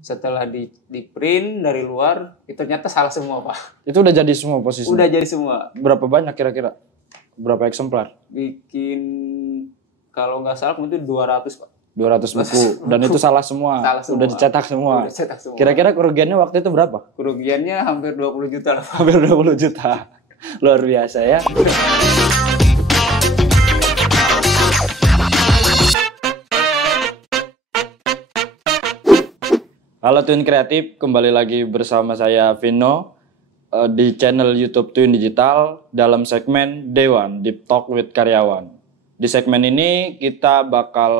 Setelah di print dari luar, itu ternyata salah semua Pak. Itu udah jadi semua posisi? Udah jadi semua. Berapa banyak kira-kira? Berapa eksemplar? Bikin kalau nggak salah mungkin 200 Pak. 200 buku. Dan itu salah semua? Salah semua. Udah dicetak semua? Udah dicetak semua. Kira-kira kerugiannya waktu itu berapa? Kerugiannya hampir 20 juta lah Pak. Hampir 20 juta. Luar biasa ya. Halo Twin Kreatif, kembali lagi bersama saya Vino di channel YouTube Twin Digital dalam segmen Dewan Deep Talk with Karyawan. Di segmen ini kita bakal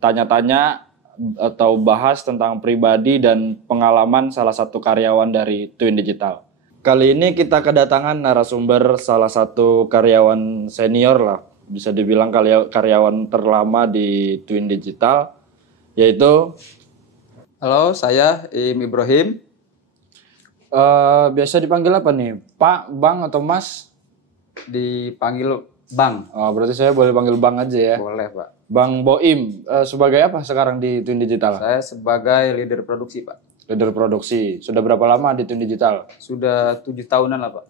tanya-tanya atau bahas tentang pribadi dan pengalaman salah satu karyawan dari Twin Digital. Kali ini kita kedatangan narasumber salah satu karyawan senior lah, bisa dibilang karyawan terlama di Twin Digital, yaitu Halo, saya Im Ibrahim. Biasa dipanggil apa nih? Pak, Bang, atau Mas? Dipanggil Bang. Oh, berarti saya boleh panggil Bang aja ya? Boleh Pak. Bang Boim, sebagai apa sekarang di Twin Digital? Saya sebagai leader produksi Pak. Leader produksi. Sudah berapa lama di Twin Digital? Sudah 7 tahunan lah Pak.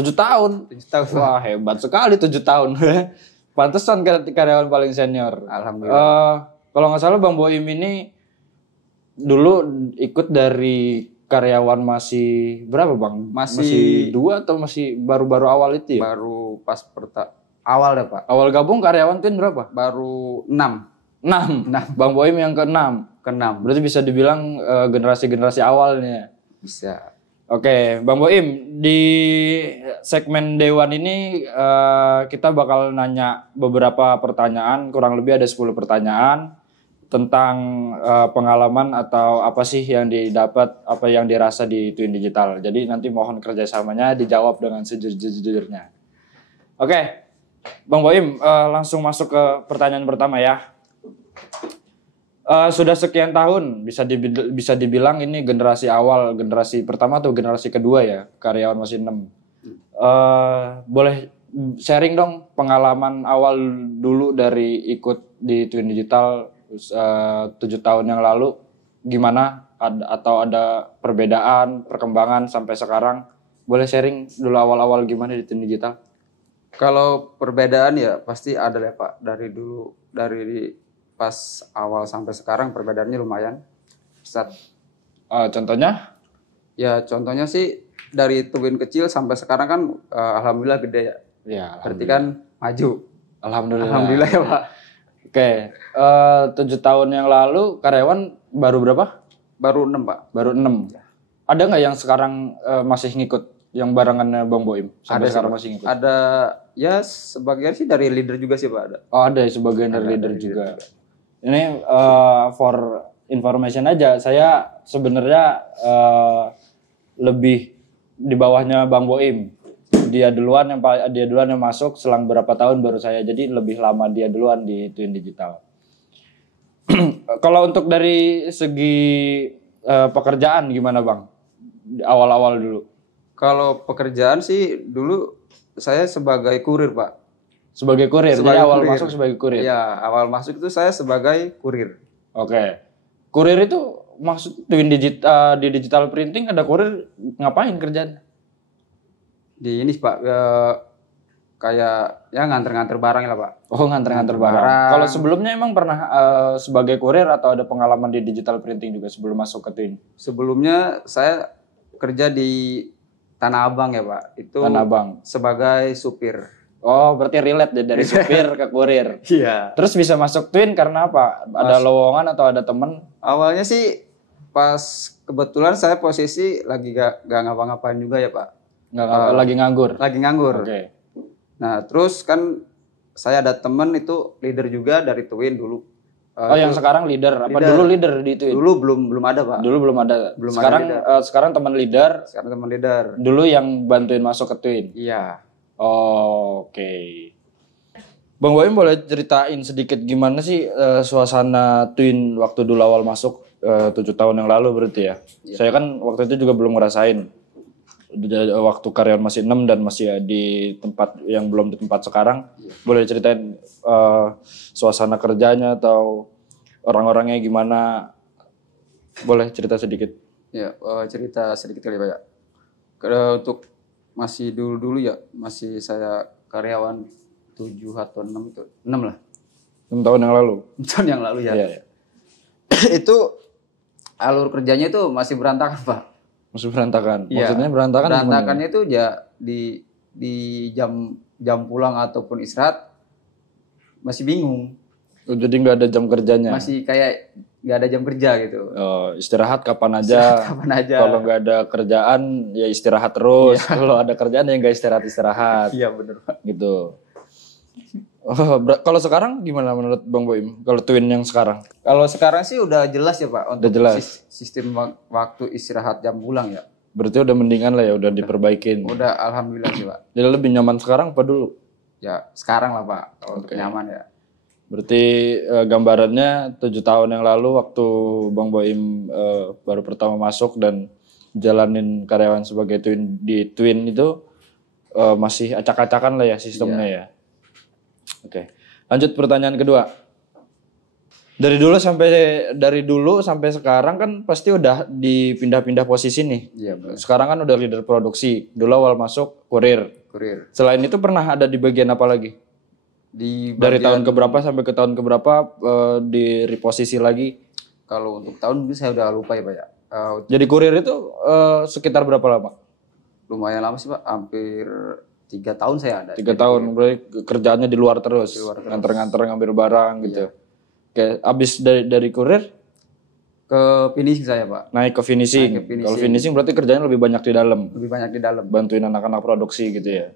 7 tahun? 7 tahun. Wah, hebat sekali 7 tahun. Pantesan karyawan paling senior. Alhamdulillah. Kalau nggak salah Bang Boim ini dulu ikut dari karyawan masih berapa Bang? Masih 2 atau masih baru-baru awal itu ya? Baru pas awal deh Pak. Awal gabung karyawan Twin berapa? Baru 6. 6. Bang Boim yang ke-6. Ke-6. Berarti bisa dibilang generasi-generasi awalnya. Bisa. Oke, Bang Boim, di segmen Dewan ini kita bakal nanya beberapa pertanyaan, kurang lebih ada 10 pertanyaan tentang pengalaman atau apa sih yang didapat, apa yang dirasa di Twin Digital. Jadi nanti mohon kerjasamanya dijawab dengan sejujur-jujurnya. Oke, Bang Boim, langsung masuk ke pertanyaan pertama ya. Sudah sekian tahun, bisa dibilang ini generasi awal, generasi pertama atau generasi kedua ya, karyawan masih 6. Boleh sharing dong pengalaman awal dulu dari ikut di Twin Digital 7 tahun yang lalu, gimana? Atau ada perbedaan, perkembangan sampai sekarang? Boleh sharing dulu awal-awal gimana di Twin Digital? Kalau perbedaan ya pasti ada ya Pak. Dari pas awal sampai sekarang perbedaannya lumayan besar. Contohnya? Ya contohnya sih dari Twin kecil sampai sekarang kan alhamdulillah gede ya. Ya, berarti kan maju. Alhamdulillah ya Pak. Oke, 7 tahun yang lalu karyawan baru berapa? Baru 6 Pak. Baru 6. Ada nggak yang sekarang masih ngikut, yang barengannya Bang Boim? Sampai sekarang masih ngikut? Ada, ya sebagian sih dari leader juga sih Pak ada. Oh ada ya, sebagian dari leader juga. Ini for information aja, saya sebenarnya lebih di bawahnya Bang Boim. Dia duluan yang masuk, selang berapa tahun baru saya, jadi lebih lama dia duluan di Twin Digital. Kalau untuk dari segi pekerjaan gimana Bang? Awal-awal dulu. Kalau pekerjaan sih dulu saya sebagai kurir Pak. Sebagai kurir, jadi awal masuk sebagai kurir? Iya, awal masuk itu saya sebagai kurir. Oke. Kurir itu maksud Twin Digital, di digital printing ada kurir, ngapain kerjaan? Di ini Pak, kayak ya nganter-nganter barang lah Pak. Oh, nganter-nganter barang. Kalau sebelumnya emang pernah sebagai kurir atau ada pengalaman di digital printing juga sebelum masuk ke Twin? Sebelumnya saya kerja di Tanah Abang ya Pak. Itu Tanah Abang. Sebagai supir. Oh, berarti relate deh dari supir ke kurir. Iya. Terus bisa masuk Twin karena apa? Ada lowongan atau ada temen? Awalnya sih pas kebetulan saya posisi lagi gak ngapa-ngapain juga ya Pak. Lagi nganggur? Lagi nganggur. Oke. Nah terus kan saya ada temen itu leader juga dari Twin dulu. Yang sekarang leader? Apa dulu leader di Twin? Dulu belum ada Pak. Dulu belum ada. Sekarang teman leader. Sekarang teman leader. Dulu yang bantuin masuk ke Twin. Iya. Oke. Bang Boim boleh ceritain sedikit gimana sih suasana Twin waktu dulu awal masuk 7 tahun yang lalu berarti ya? Saya kan waktu itu juga belum ngerasain. Waktu karyawan masih 6 dan masih di tempat yang belum di tempat sekarang. Boleh ceritain suasana kerjanya atau orang-orangnya gimana? Boleh cerita sedikit. Ya, cerita sedikit kali Pak ya. Untuk masih dulu-dulu ya, masih saya karyawan 7 atau 6 itu. 6 lah. 6 tahun yang lalu. Tahun yang lalu ya. Iya, iya. Itu alur kerjanya itu masih berantakan, Pak. Masih berantakan. Iya. Maksudnya berantakan gimana? Berantakannya itu ya di jam pulang ataupun istirahat masih bingung. Oh, jadi nggak ada jam kerjanya. Masih kayak nggak ada jam kerja gitu. Oh, istirahat kapan aja. Kapan aja. Kalau nggak ada kerjaan ya istirahat terus. Kalau ada kerjaan ya nggak istirahat. Iya benar, Pak. Gitu. Oh, kalau sekarang gimana menurut Bang Boim? Kalau twin yang sekarang? Kalau sekarang sih udah jelas ya Pak untuk Udah jelas. Sistem waktu istirahat jam pulang ya. Berarti udah mendingan lah ya, udah diperbaikin. Udah alhamdulillah sih Pak. Jadi lebih nyaman sekarang apa dulu? Ya sekarang lah Pak kalau untuk nyaman ya. Berarti gambarannya 7 tahun yang lalu waktu Bang Boim baru pertama masuk dan jalanin karyawan sebagai twin di twin itu masih acak-acakan lah ya sistemnya ya. Oke. Lanjut pertanyaan kedua. Dari dulu sampai sekarang kan pasti udah dipindah-pindah posisi nih. Iya benar. Sekarang kan udah leader produksi. Dulu awal masuk kurir. Selain itu pernah ada di bagian apa lagi? Dari tahun keberapa sampai ke tahun keberapa di reposisi lagi? Kalau untuk tahun ini saya udah lupa ya Pak ya. Jadi kurir itu sekitar berapa lama? Lumayan lama sih Pak, hampir 3 tahun saya ada. 3 tahun, berarti kerjaannya di luar terus. Nganter-nganter ngambil barang gitu. Oke, abis dari kurir ke finishing saya Pak. naik ke finishing. Kalau finishing berarti kerjanya lebih banyak di dalam. Lebih banyak di dalam. Bantuin anak-anak produksi gitu ya.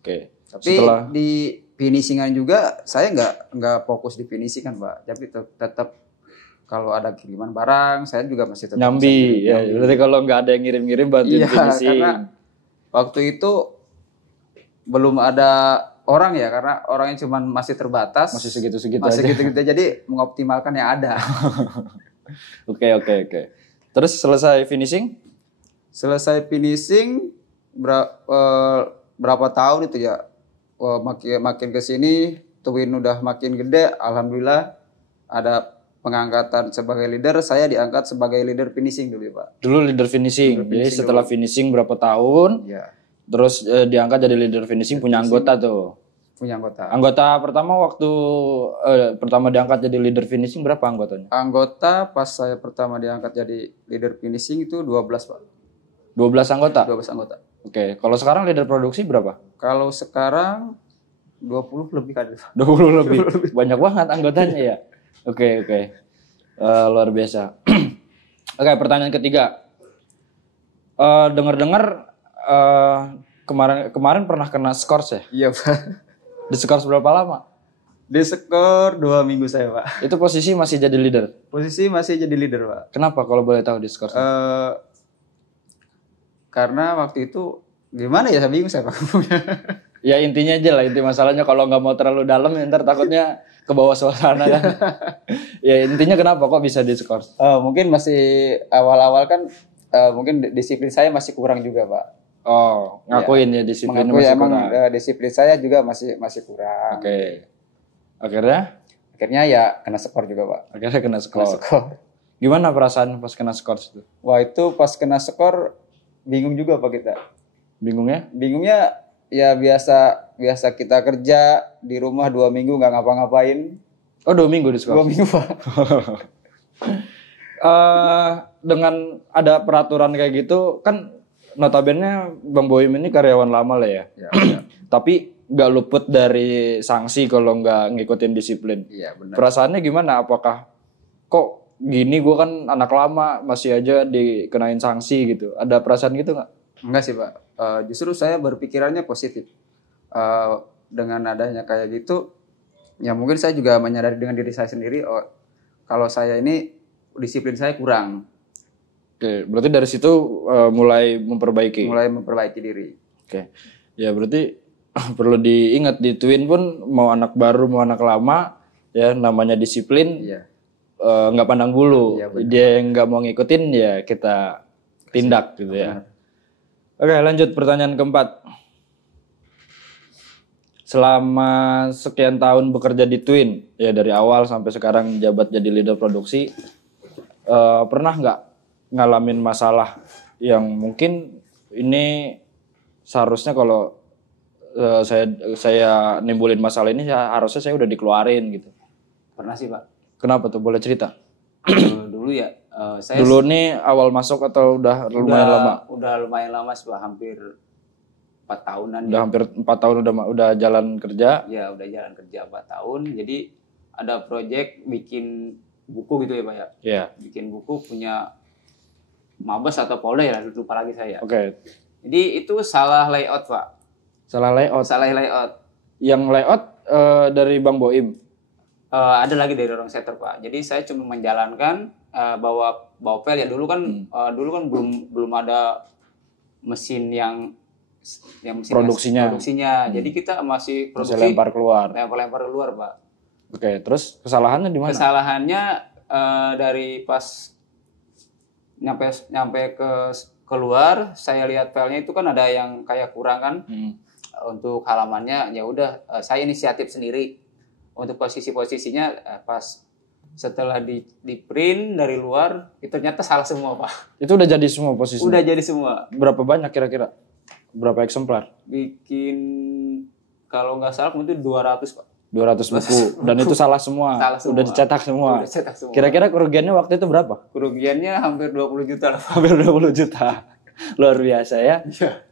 Oke. Tapi di finishingan juga saya nggak fokus di finishing kan Pak. Tapi tetap kalau ada kiriman barang saya juga masih tetap nyambi ya. Berarti kalau nggak ada yang ngirim-ngirim bantuin finishing. Karena waktu itu belum ada orang ya, karena orangnya cuma masih terbatas. Masih segitu-segitu aja. segitu-segitu jadi mengoptimalkan yang ada. Oke. Terus selesai finishing? Selesai finishing berapa tahun itu ya? Makin ke sini twin udah makin gede, alhamdulillah ada pengangkatan sebagai leader. Saya diangkat sebagai leader finishing dulu ya Pak. Dulu leader finishing. Jadi setelah finishing berapa tahun? Ya. Terus diangkat jadi leader finishing, punya anggota tuh. Punya anggota. Anggota pertama waktu pertama diangkat jadi leader finishing berapa anggotanya? Anggota pas saya pertama diangkat jadi leader finishing itu 12 Pak. 12 anggota? 12 anggota. Oke, kalau sekarang leader produksi berapa? Kalau sekarang 20 lebih kan. 20 lebih. Banyak banget anggotanya ya. Oke. Luar biasa. Oke, pertanyaan ketiga. Dengar-dengar kemarin pernah kena skors ya? Iya Pak. Di skors berapa lama? Di skor 2 minggu saya Pak. Itu posisi masih jadi leader? Posisi masih jadi leader Pak. Kenapa kalau boleh tahu di skors? Karena waktu itu gimana ya, saya bingung saya Pak. Ya intinya aja lah, inti masalahnya kalau nggak mau terlalu dalam ya ntar takutnya ke bawah suasana kan. Ya intinya kenapa kok bisa di skors? Mungkin masih awal-awal kan mungkin disiplin saya masih kurang juga Pak. Oh, ngakuin ya disiplin mengakui masih emang kurang. disiplin saya juga masih kurang. Oke. Akhirnya ya kena skor juga Pak. Akhirnya kena skor. Gimana perasaan pas kena skor itu? Wah itu pas kena skor bingung juga Pak kita. Bingungnya? Bingungnya ya biasa kita kerja di rumah 2 minggu nggak ngapa-ngapain. Oh 2 minggu di skor? 2 minggu Pak. Dengan ada peraturan kayak gitu kan notabene Bang Boim ini karyawan lama lah ya. Ya. Tapi nggak luput dari sanksi kalau nggak ngikutin disiplin. Iya benar. Perasaannya gimana? Apakah kok gini, gue kan anak lama masih aja dikenain sanksi gitu? Ada perasaan gitu nggak? Enggak sih Pak. Justru saya berpikirannya positif. Dengan adanya kayak gitu, ya mungkin saya juga menyadari dengan diri saya sendiri. Kalau saya ini disiplin saya kurang. Oke, berarti dari situ mulai memperbaiki diri. Oke, ya berarti perlu diingat di twin pun mau anak baru mau anak lama ya namanya disiplin. Iya. Nggak pandang bulu. Iya, dia yang nggak mau ngikutin ya kita tindak gitu ya. Oke, lanjut pertanyaan keempat. Selama sekian tahun bekerja di twin ya dari awal sampai sekarang jabat jadi leader produksi. pernah nggak ngalamin masalah yang mungkin ini seharusnya kalau saya nimbulin masalah ini harusnya saya udah dikeluarin gitu. Pernah sih Pak. Kenapa tuh? Boleh cerita? Dulu ya saya Dulu nih awal masuk atau udah lumayan lama? Udah lumayan lama sih Pak, hampir 4 tahunan. Udah hampir 4 tahun udah jalan kerja. Ya udah jalan kerja 4 tahun. Jadi ada project bikin buku gitu ya Pak ya. Iya. Bikin buku punya Mabes atau Polda ya, lupa lagi saya. Oke. Jadi itu salah layout Pak. Salah layout. Salah layout. Yang layout dari Bang Boim. Ada lagi dari orang setter Pak. Jadi saya cuma menjalankan bawa file ya. Dulu kan belum ada mesin yang mesin produksinya. Jadi kita masih produksi lempar keluar Pak. Oke, terus kesalahannya di mana? Kesalahannya dari pas nyampe keluar, saya lihat filenya itu kan ada yang kayak kurang kan. Untuk halamannya ya udah saya inisiatif sendiri. Untuk posisinya pas setelah di print dari luar itu ternyata salah semua Pak. Itu udah jadi semua posisi? Udah jadi semua. Berapa banyak kira-kira? Berapa eksemplar? Bikin kalau nggak salah mungkin 200 Pak. 200 buku dan itu salah semua. Udah dicetak semua. Kira-kira kerugiannya waktu itu berapa? Kerugiannya hampir 20 juta lah. Hampir 20 juta. Luar biasa ya.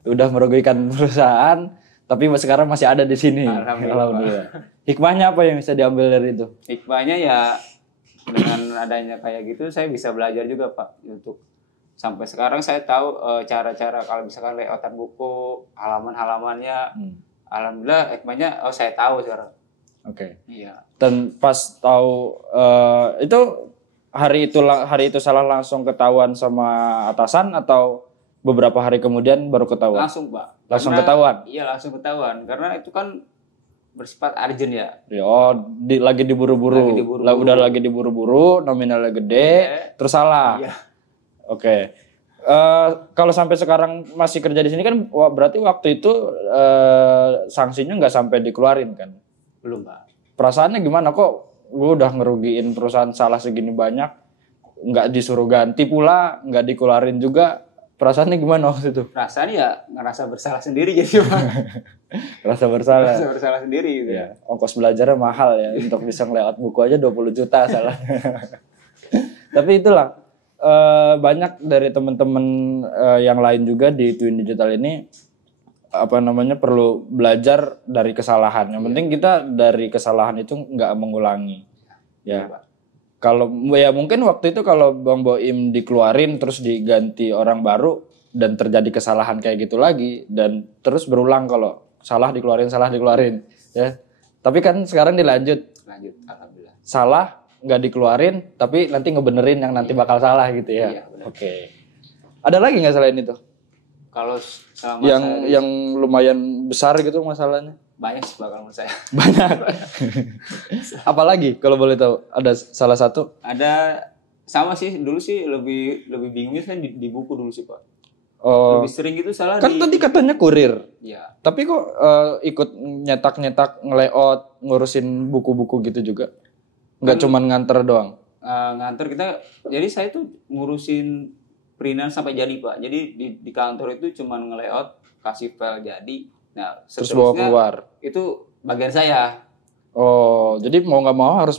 Udah merugikan perusahaan tapi sekarang masih ada di sini. Alhamdulillah. Hikmahnya apa yang bisa diambil dari itu? Hikmahnya ya dengan adanya kayak gitu saya bisa belajar juga Pak. Untuk sampai sekarang saya tahu cara-cara kalau misalkan layoutan buku, halaman-halamannya. Alhamdulillah hikmahnya saya tahu sekarang. Oke. Iya. Dan pas tahu itu hari itu salah langsung ketahuan sama atasan atau beberapa hari kemudian baru ketahuan? Langsung Pak. Langsung ketahuan? Iya langsung ketahuan karena itu kan bersifat urgent ya. Lagi diburu-buru. Udah lagi diburu-buru, nominalnya gede, terus salah. Iya. Oke. Kalau sampai sekarang masih kerja di sini kan berarti waktu itu sanksinya nggak sampai dikeluarin kan? Belum Pak. Perasaannya gimana kok? Gue udah ngerugiin perusahaan salah segini banyak, nggak disuruh ganti pula, nggak dikeluarin juga. Perasaannya gimana waktu itu? Perasaan ya ngerasa bersalah sendiri jadi Pak. Rasa bersalah. Ngerasa bersalah sendiri gitu. Ya, ongkos belajarnya mahal ya. Untuk bisa ngelewat buku aja 20 juta salah. Tapi itulah banyak dari teman-teman yang lain juga di Twin Digital ini perlu belajar dari kesalahan. Yang penting kita dari kesalahan itu nggak mengulangi. Ya. Kalau ya mungkin waktu itu kalau Bang Boim dikeluarin terus diganti orang baru dan terjadi kesalahan kayak gitu lagi dan terus berulang kalau salah dikeluarin ya. Tapi kan sekarang lanjut alhamdulillah. Salah nggak dikeluarin tapi nanti ngebenerin yang nanti bakal salah gitu ya. Iya, Oke. Ada lagi nggak selain itu? Kalau yang lumayan besar gitu masalahnya? Banyak sih Pak kalau menurut saya. Banyak. Apalagi kalau boleh tahu? Ada salah satu? Ada sama sih dulu sih lebih bingungnya kan di buku dulu sih Pak. Oh. Lebih sering gitu salah kan tadi katanya kurir. Iya. Tapi kok ikut nyetak ngelayout, ngurusin buku-buku gitu juga? Nggak cuma nganter doang? Nganter kita, jadi saya tuh ngurusin printan sampai jadi Pak. Jadi di kantor itu cuma ngelayout, kasih file jadi. Nah, terus bawa keluar. Itu bagian saya. Oh, jadi mau nggak mau harus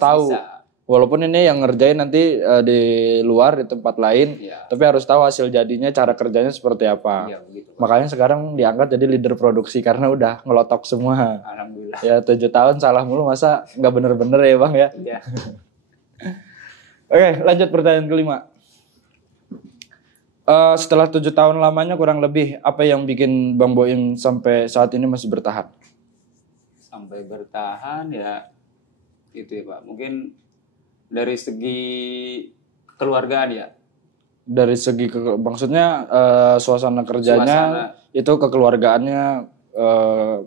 tahu. Bisa. Walaupun ini yang ngerjain nanti di luar di tempat lain, tapi harus tahu hasil jadinya, cara kerjanya seperti apa. Iya, begitu, Pak. Makanya sekarang diangkat jadi leader produksi karena udah ngelotok semua. Alhamdulillah. Ya 7 tahun salah mulu masa nggak bener-bener ya Bang ya. Iya. Oke, lanjut pertanyaan kelima. Setelah 7 tahun lamanya kurang lebih, apa yang bikin Bang Boim sampai saat ini masih bertahan? Sampai bertahan ya itu ya Pak. Mungkin dari segi kekeluargaan ya. Dari segi maksudnya suasana kerjanya itu kekeluargaannya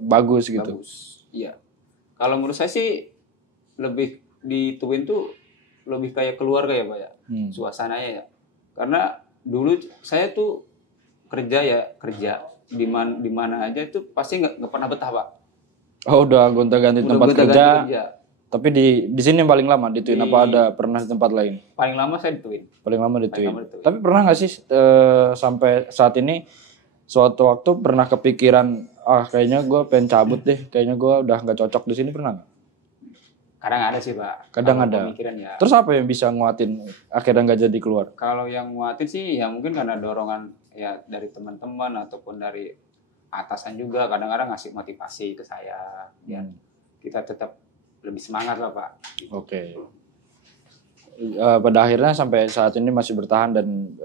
bagus gitu. Bagus. Iya. Kalau menurut saya sih lebih di Twin tuh lebih kayak keluarga ya Pak ya. Suasananya ya. Karena dulu saya tuh kerja di mana aja itu pasti nggak pernah betah Pak. Oh udah gonta-ganti tempat kerja. Tapi di sini yang paling lama di Twin, apa ada pernah di tempat lain? Paling lama saya di Twin. Paling lama di Twin. lama di Twin. Tapi pernah nggak sih sampai saat ini suatu waktu pernah kepikiran kayaknya gue pengen cabut deh, kayaknya gue udah nggak cocok di sini, pernah nggak? Kadang ada sih Pak. Kadang Kalau ada. Pemikiran ya. Terus apa yang bisa nguatin akhirnya nggak jadi keluar? Kalau yang nguatin sih ya mungkin karena dorongan ya dari teman-teman ataupun dari atasan juga kadang-kadang ngasih motivasi ke saya. Ya kita tetap lebih semangat lah Pak. Oke. Pada akhirnya sampai saat ini masih bertahan dan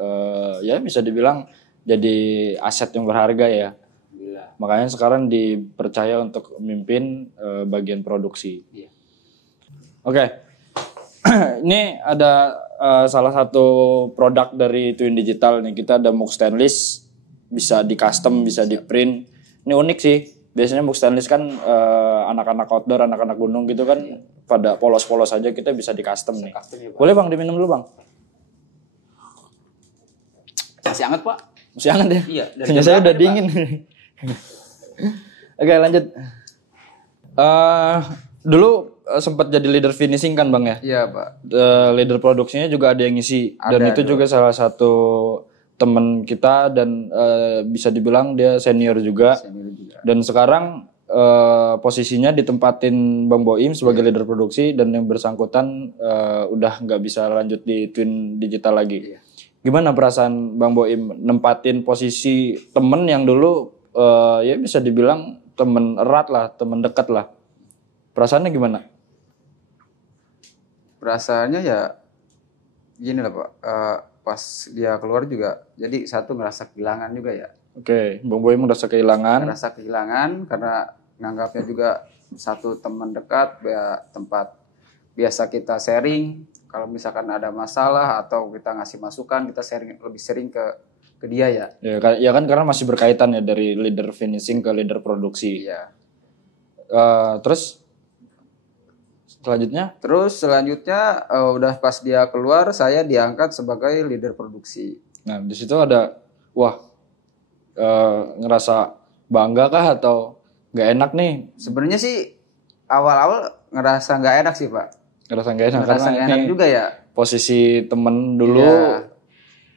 ya bisa dibilang jadi aset yang berharga ya. Alhamdulillah. Makanya sekarang dipercaya untuk memimpin bagian produksi. Iya. Oke. Ini ada salah satu produk dari Twin Digital nih. Kita ada mug stainless, bisa di custom, bisa di print. Ini unik sih. Biasanya mug stainless kan anak-anak outdoor, anak-anak gunung gitu kan pada polos-polos aja, kita bisa di custom nih. Custom ya, Pak. Boleh Bang diminum dulu Bang? Masih hangat Pak? Masih hangat ya? Iya. dari Punya jam saya berapa udah nih, dingin. Oke lanjut. Dulu sempat jadi leader finishing kan Bang ya? Iya Pak. Leader produksinya juga ada yang ngisi. Dan itu juga salah satu teman kita dan bisa dibilang dia senior juga. Senior juga. Dan sekarang posisinya ditempatin Bang Boim sebagai leader produksi dan yang bersangkutan udah nggak bisa lanjut di Twin Digital lagi. Gimana perasaan Bang Boim nempatin posisi temen yang dulu ya bisa dibilang temen erat lah, temen dekat lah. Perasaannya gimana? Perasaannya ya gini lah Pak. Pas dia keluar juga, jadi satu ngerasa kehilangan juga ya. Oke, Bang Boim merasa kehilangan. Ngerasa kehilangan karena nganggapnya juga satu teman dekat, ya tempat biasa kita sharing. Kalau misalkan ada masalah atau kita ngasih masukan, kita sharing lebih sering ke dia ya. Ya kan karena masih berkaitan ya dari leader finishing ke leader produksi. Iya. Terus selanjutnya? Terus selanjutnya udah pas dia keluar, saya diangkat sebagai leader produksi. Nah di situ ada ngerasa bangga kah atau nggak enak nih? Sebenarnya sih awal-awal ngerasa nggak enak sih Pak. Ngerasa nggak enak Ngerasa karena nggak enak ini juga ya. posisi temen dulu. Iya.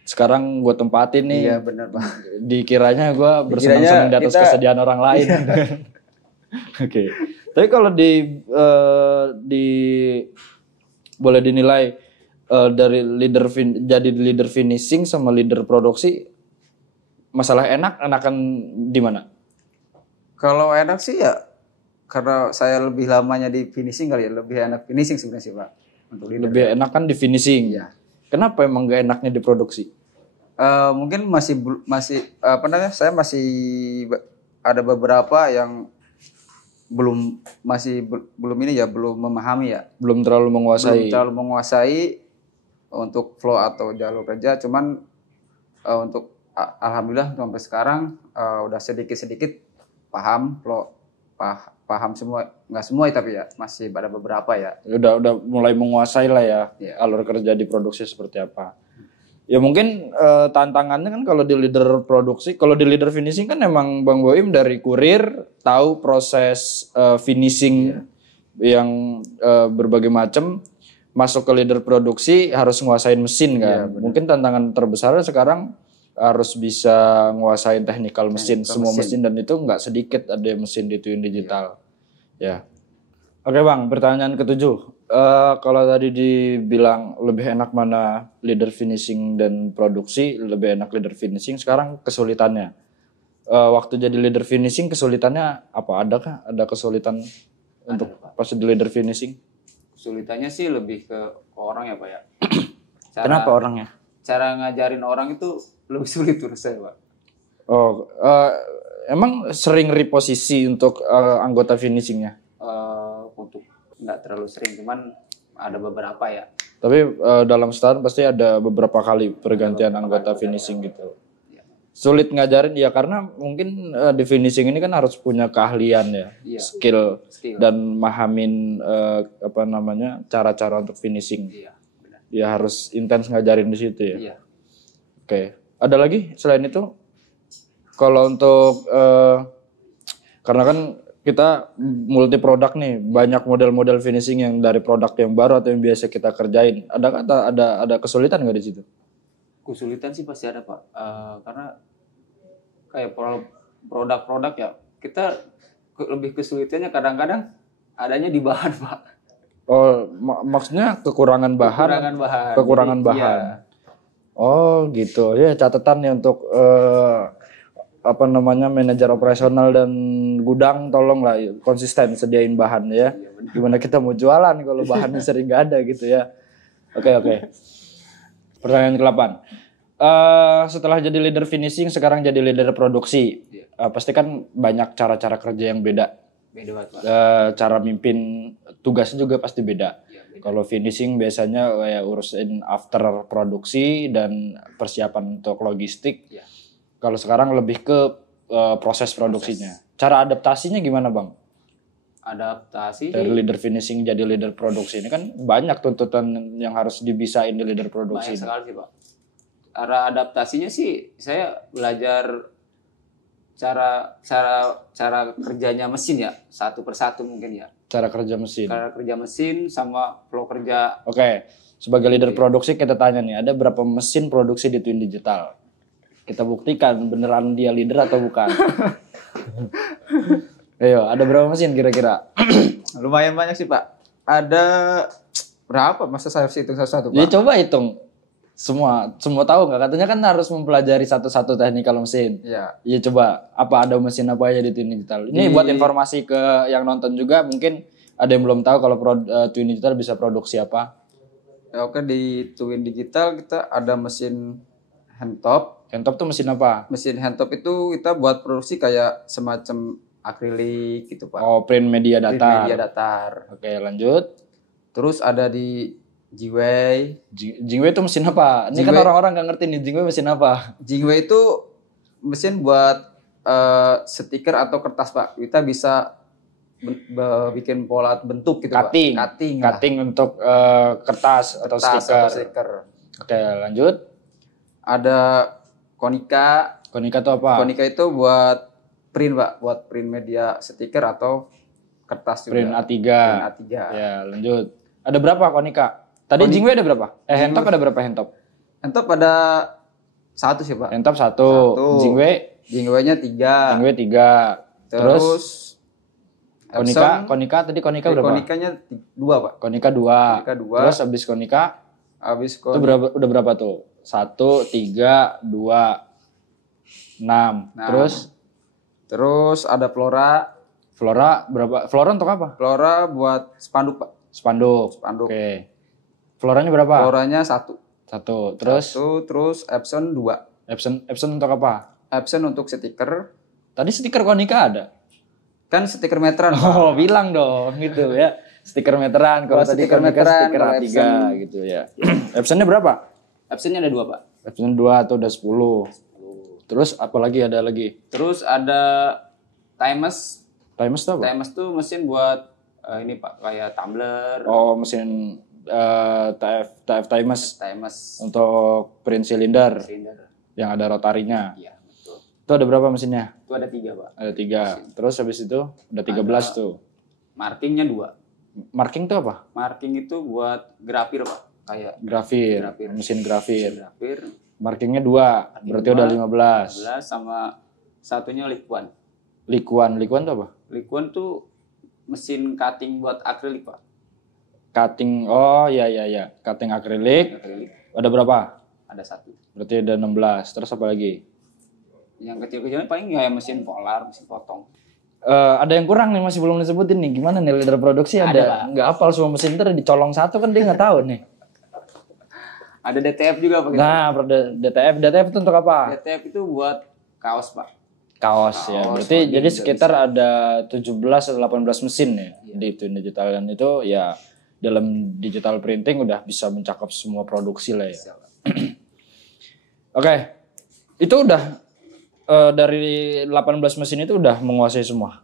Sekarang gue tempatin nih. Iya benar Pak. Dikiranya gue bersenang-senang di atas kesedihan orang lain. Oke. Tapi kalau boleh dinilai dari jadi leader finishing sama leader produksi, masalah enakan di mana? Kalau enak sih ya karena saya lebih lamanya di finishing kali ya, lebih enak finishing sebenarnya sih Pak. Untuk leader. Lebih enakan di finishing. Iya. Kenapa emang gak enaknya di produksi? Mungkin masih saya masih ada beberapa yang belum memahami ya. Belum terlalu menguasai. Belum terlalu menguasai untuk flow atau jalur kerja, cuman untuk alhamdulillah sampai sekarang udah sedikit-sedikit paham flow, paham semua, nggak semua tapi ya masih ada beberapa ya. Udah mulai menguasai lah ya, Iya. alur kerja di produksi seperti apa. Ya mungkin tantangannya kan kalau di leader produksi, kalau di leader finishing kan emang Bang Boim dari kurir tahu proses finishing yang berbagai macam. Masuk ke leader produksi harus nguasain mesin kan. Mungkin tantangan terbesar sekarang harus bisa nguasain technical mesin, semua mesin dan itu nggak sedikit ada mesin di Twin Digital. Ya. Oke Bang, pertanyaan ketujuh. Kalau tadi dibilang lebih enak mana leader finishing dan produksi, lebih enak leader finishing. Sekarang kesulitannya. Waktu jadi leader finishing kesulitannya apa? Adakah ada kesulitan untuk pas di leader finishing? Kesulitannya sih lebih ke orang ya Pak ya. Kenapa orangnya? Cara ngajarin orang itu lebih sulit menurut saya Pak. Oh, emang sering reposisi untuk anggota finishingnya? Untuk nggak terlalu sering, cuman ada beberapa ya. Tapi dalam setahun pasti ada beberapa kali pergantian anggota finishing gitu. Ya. Sulit ngajarin ya karena mungkin di finishing ini kan harus punya keahlian ya, skill dan mahamin cara-cara untuk finishing. Iya, benar. Ya harus intens ngajarin di situ ya. Iya. Oke. Ada lagi selain itu? Kalau untuk karena kan kita multi produk nih, banyak model-model finishing yang dari produk yang baru atau yang biasa kita kerjain. Ada kesulitan nggak di situ? Kesulitan sih pasti ada Pak. Karena kayak produk-produk ya kita lebih kesulitannya kadang-kadang adanya di bahan Pak. Oh, maksudnya kekurangan bahan. Kekurangan Jadi, bahan. iya. Oh, gitu. Ya, catatan nih untuk manajer operasional dan gudang, tolonglah konsisten sediain bahan ya. Gimana kita mau jualan kalau bahannya sering nggak ada gitu ya. Oke. Pertanyaan ke-8. Setelah jadi leader finishing, sekarang jadi leader produksi. Pasti kan banyak cara-cara kerja yang beda. Beda banget Pak. Cara mimpin tugasnya juga pasti beda. Kalau finishing biasanya kayak urusin after produksi dan persiapan untuk logistik. Ya. Kalau sekarang lebih ke proses produksinya. Cara adaptasinya gimana Bang? Adaptasi Dari leader finishing jadi leader produksi ini kan banyak tuntutan yang harus dibisain di leader produksi. banyak sekali sih Pak. Cara adaptasinya sih saya belajar cara kerjanya mesin ya, satu persatu mungkin ya. Cara kerja mesin. Cara kerja mesin sama flow kerja. Oke. Sebagai leader produksi kita tanya nih, ada berapa mesin produksi di Twin Digital? Kita buktikan beneran dia leader atau bukan. Ayo, ada berapa mesin kira-kira? Lumayan banyak sih Pak. Ada berapa? Masa saya harus hitung satu-satu Pak? Ya coba hitung. Semua tahu nggak? Katanya kan harus mempelajari satu-satu teknikal mesin. Iya. Iya coba. Apa ada mesin apa aja di Twin Digital? Ini buat informasi ke yang nonton juga. Mungkin ada yang belum tahu kalau Twin Digital bisa produksi apa. Ya, oke, di Twin Digital kita ada mesin handtop. Handtop tuh mesin apa? Mesin handtop itu kita buat produksi kayak semacam akrilik gitu Pak. Oh, print media Print datar. media datar. Oke, lanjut. Terus ada di Jingwei. Jingwei itu mesin apa? Ini kan Jingwei- orang-orang nggak ngerti nih Jingwei mesin apa. Jingwei itu mesin buat stiker atau kertas Pak. Kita bisa bikin pola bentuk gitu Cutting. Pak. Cutting. lah. Cutting untuk kertas atau Kertas stiker. atau stiker. Oke, lanjut. Ada Konica. Konica itu apa? Konica itu buat print Pak, buat print media stiker atau kertas juga. Print A3. Print A3. Ya, lanjut. Ada berapa Konica? Tadi Jingwei ada berapa? Handtop ada berapa handtop? Handtop ada satu sih Pak. Handtop 1. Satu. Jingwei? Jingwei-nya 3. Jingwei 3. Terus Epson, Konica tadi Konica berapa? Konicanya 2 Pak. Konica 2. Konica 2. Terus habis Konica Habis itu udah berapa tuh? 1, 3, 2, 6. Terus ada Flora. Flora berapa? Flora untuk apa? Flora buat spanduk Pak. Spanduk. Spanduk. Oke. Floranya berapa? Floranya 1. 1. Terus Terus Epson 2. Epson untuk apa? Epson untuk stiker. Tadi stiker Konica ada. Kan stiker meteran Pak. Oh, bilang dong gitu ya. Stiker meteran. Kalau Kalau tadi stiker Konica meteran, stiker kalau A3 Epson- gitu ya. Epsonnya berapa? Epsonnya ada 2 Pak. Epson 2 atau udah 10. Terus apa lagi ada lagi? Terus ada Timeless. Timeless itu apa? Timeless tuh mesin buat ini Pak, kayak tumbler. Oh, mesin TF Timeless Timeless untuk print silinder silinder. yang ada rotarinya. Iya, betul. Itu ada berapa mesinnya? Itu ada 3 Pak. Ada 3. Terus habis itu ada 13 tuh. Markingnya 2. Marking itu apa? Marking itu buat grafir Pak. Kayak Grafir. Grafir. Mesin grafir. grafir. Markingnya 2. Berarti udah 15. 11 sama satunya Likuan. Likuan itu apa? Likuan tuh mesin cutting buat akrilik Pak. Cutting. Oh iya. Cutting akrilik. Akrilik Ada berapa? ada 1. Berarti ada 16. Terus apa lagi? Yang kecil-kecilnya paling kayak mesin polar, mesin potong. Ada yang kurang nih masih belum disebutin nih. Gimana nih leader produksi ada? Nggak hafal semua mesin ntar dicolong satu kan dia nggak tahu nih. Ada DTF juga Pak. Nah, DTF itu untuk apa? DTF itu buat kaos Pak. Kaos ya. Kaos, Berarti body jadi juga sekitar ada 17 atau 18 mesin ya di Twin Digital, dan itu ya dalam digital printing udah bisa mencakup semua produksi lah ya. Oke. Itu udah dari 18 mesin itu udah menguasai semua.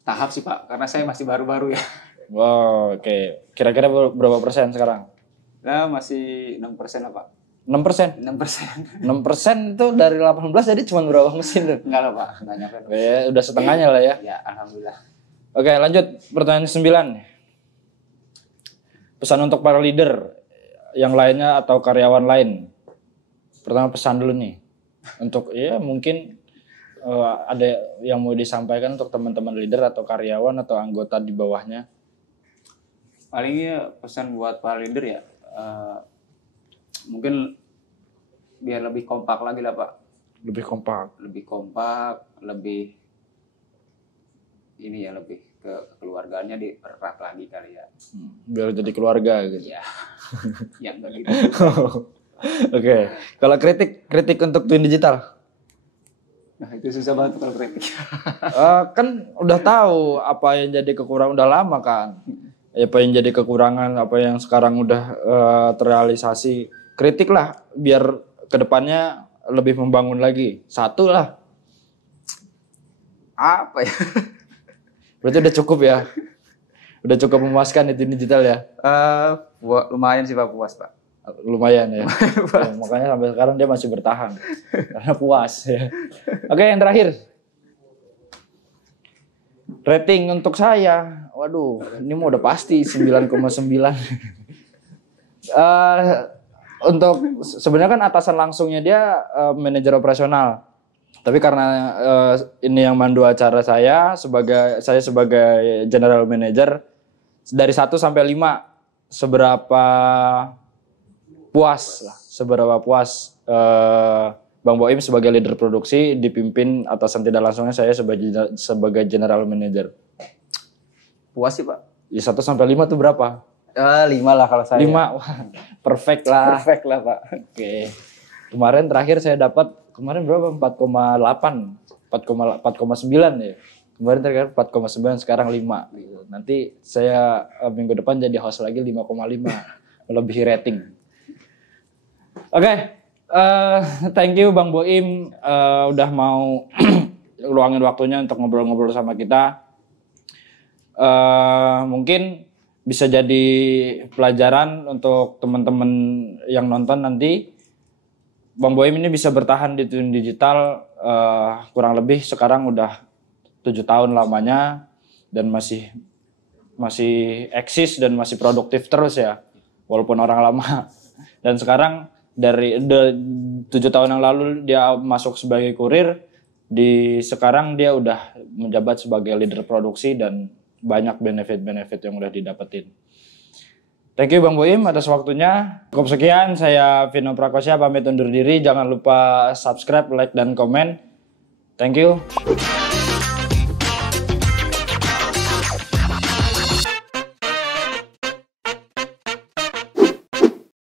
Tahap sih Pak, karena saya masih baru-baru ya. Wow, oke. Kira-kira berapa persen sekarang? Nah, masih 6% lah Pak. 6%. 6%. 6% itu dari 18 jadi cuma berapa mesin tuh? Enggak lah Pak, nggak nyampe. Ya, udah setengahnya lah ya. Ya, alhamdulillah. Oke, lanjut pertanyaan 9. Pesan untuk para leader yang lainnya atau karyawan lain. Pertama pesan dulu nih. Untuk ya mungkin ada yang mau disampaikan untuk teman-teman leader atau karyawan atau anggota di bawahnya. Palingnya pesan buat para leader ya, mungkin biar lebih kompak lagi lah Pak. Lebih kompak. Lebih ini ya, lebih ke keluarganya dipererat lagi kali ya. Biar jadi keluarga gitu. Ya, ya enggak gitu. Oke. Kalau kritik untuk Twin Digital. Nah itu susah banget kalau kritik. Kan udah tahu apa yang jadi kekurangan, udah lama kan. Apa yang jadi kekurangan, apa yang sekarang udah terrealisasi. Kritik lah biar kedepannya lebih membangun lagi. Satu lah. Apa ya? Berarti udah cukup ya. Udah cukup memuaskan itu digital ya. Lumayan sih Pak, puas Pak. Lumayan ya. Ya, makanya sampai sekarang dia masih bertahan karena puas ya. Oke, yang terakhir. Rating untuk saya. Waduh, ini mah udah pasti 9,9. Untuk sebenarnya kan atasan langsungnya dia manajer operasional. Tapi karena ini yang mandu acara saya sebagai general manager, dari 1 sampai 5 seberapa puas Bang Boim sebagai leader produksi dipimpin atasan tidak langsungnya saya sebagai general manager. Puas sih Pak. Ya 1 sampai 5 tuh berapa? 5 lah kalau saya. 5. Wah, perfect lah. Perfect lah Pak. Oke. Kemarin terakhir saya dapat berapa? 4,9 ya. Kemarin terakhir 4,9, sekarang 5 gitu. Nanti saya minggu depan jadi host lagi 5,5. Melebihi rating. Oke. Thank you Bang Boim udah mau luangin waktunya untuk ngobrol-ngobrol sama kita. Mungkin bisa jadi pelajaran untuk teman-teman yang nonton nanti. Bang Boim ini bisa bertahan di Twin Digital kurang lebih sekarang udah 7 tahun lamanya dan masih eksis dan masih produktif terus ya, walaupun orang lama. Dan sekarang dari 7 tahun yang lalu dia masuk sebagai kurir, sekarang dia udah menjabat sebagai leader produksi dan banyak benefit-benefit yang udah didapetin. Thank you Bang Boim atas waktunya. Cukup sekian, saya Vino Prakosya pamit undur diri. Jangan lupa subscribe, like, dan komen. Thank you.